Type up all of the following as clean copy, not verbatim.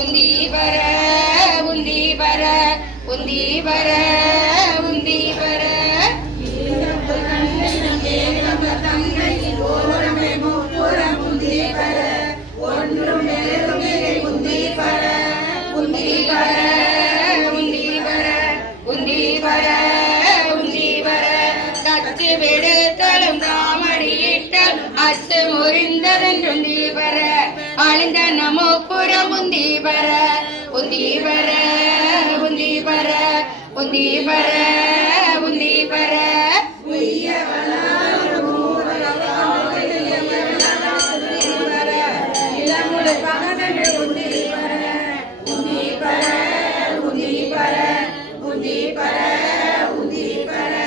உந்தி பர உந்தி பர உந்தி பர உந்தி பர ஆழ்ந்த நமோ புறம் உந்தி பர உந்தி பர உந்தி பர உந்தி பர உந்தி பர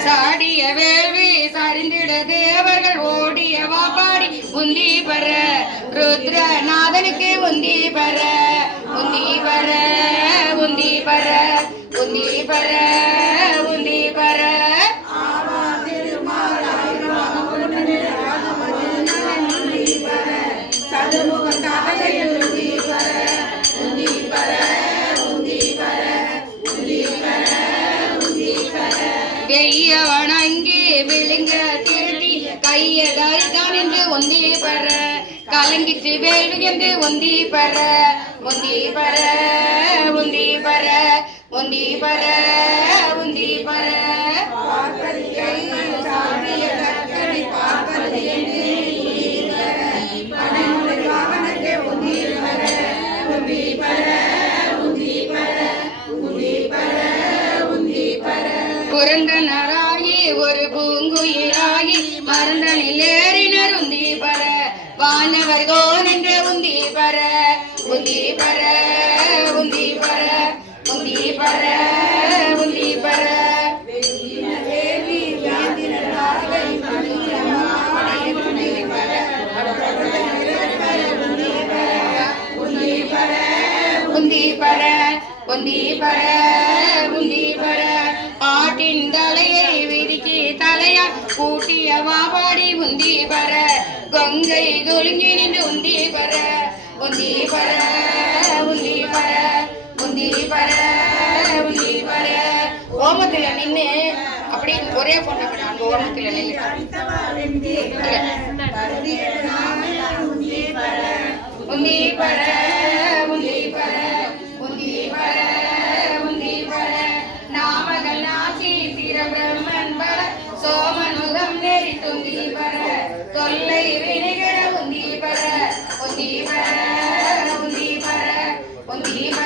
சாடிய வேள்வி சரிந்திட தேவர்கள் ஓடிய வாப்பாடி உந்தி பர ருத்ரநாதனுக்கு உந்தி பர உந்தி பர உந்தி பர உந்தி பர உந்தி பர வெய்ய வணங்கி விழுங்க திருட்டி கைய தரிதான் என்று ஒந்தி பர கலங்கிட்டு வேள்வி என்று ஒந்தி பர ஒந்தி பர ஒந்தி பர ஒந்தி பர ஒந்தி பர புரந்தனராகி ஒரு பூங்குயிராகி மருந்தனில் ஏறினர் உந்தி பர வானவர் கோன் என்ற உந்தி பர உந்தி பர உந்தி பர உந்தி பர உந்தி பர உந்தி பர உந்தி பர உந்தி பர ஆட்டின் தலையை விரிக்கி தலையா கூட்டிய வாபாடி உந்தி பர கங்கை கொலுங்கி நின்று உந்தி பர உந்தி பர உந்தி பர உந்தி பர உந்தி பர ஓமத்துல நின்று அப்படி ஒரே போட்டோ பண்ண அங்க ஓமத்துல நின்று உந்தி பர உந்தி பர உந்தி பர உந்தி பர நாமகள் நாசி சிர பிரம்மன் பர சோமன் முகம் நெறி துந்தி பர தொல்லை வினைகர உந்தி பர உந்தி பர உந்தி பர உந்தி பர